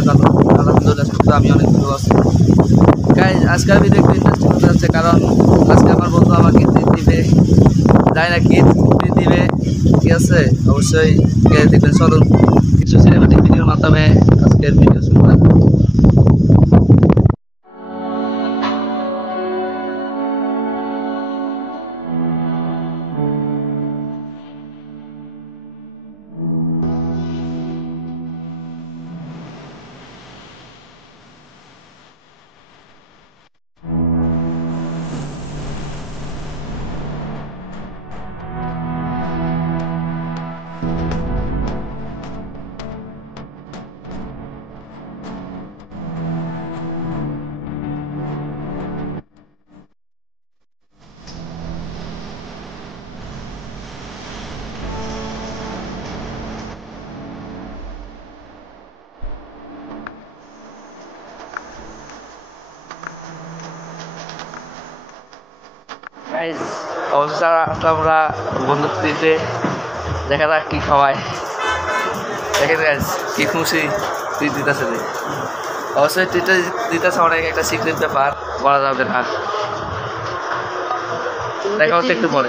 সবাই ভালো আলহামদুলিল্লাহ সুস্থ আমি অনেক ভালো আছি গাইজ আজকের ভিডিও একটু ইন্টারেস্টিং হতে যাচ্ছে কারণ আজকে আমার বন্ধু আমাকে ট্রিট দিবে যাই না কি ট্রিট দিবে ঠিক আছে অবশ্যই দেখবেন চলুন কিছু সিনেমাটিক ভিডিওর মাধ্যমে আজকের ভিডিও শুরু করা গাইজ অবস্থা আমরা বন্ধুত্ব দিতে দেখা যাক কি খাওয়ায় দেখেন গাইজ কি খুশি ট্রিট দিতেছে অবশ্যই ট্রিটটা দিতেছে অনেক একটা সিক্রেট ব্যাপার বলা যাবে না দেখা হচ্ছে একটু পরে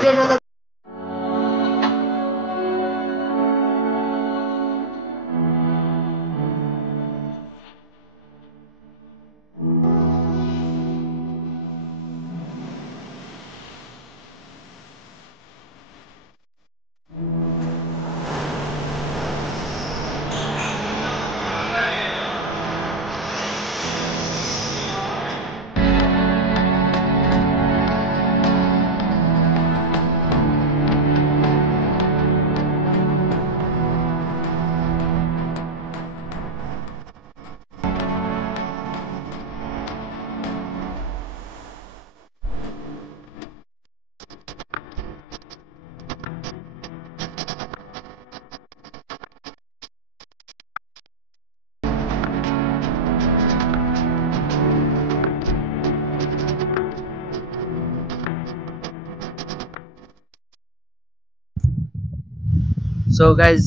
সো গাইজ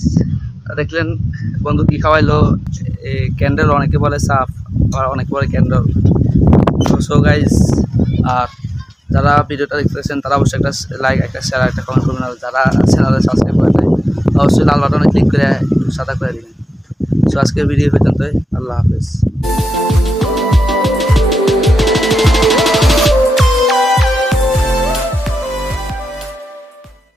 দেখলেন বন্ধু কি খাওয়াইলো ক্যান্ডেল অনেকে বলে সাফ আর অনেকে বলে ক্যান্ডেল সো গাইজ আর যারা ভিডিওটা দেখতেছেন তারা অবশ্যই একটা লাইক একটা শেয়ার একটা কমেন্ট করবেন আর যারা চ্যানেলে সাবস্ক্রাইব করে দেয় অবশ্যই লাল বাটনে ক্লিক করে একটু সাদা করে দিবেন সো আজকের ভিডিও পর্যন্তই আল্লাহ হাফেজ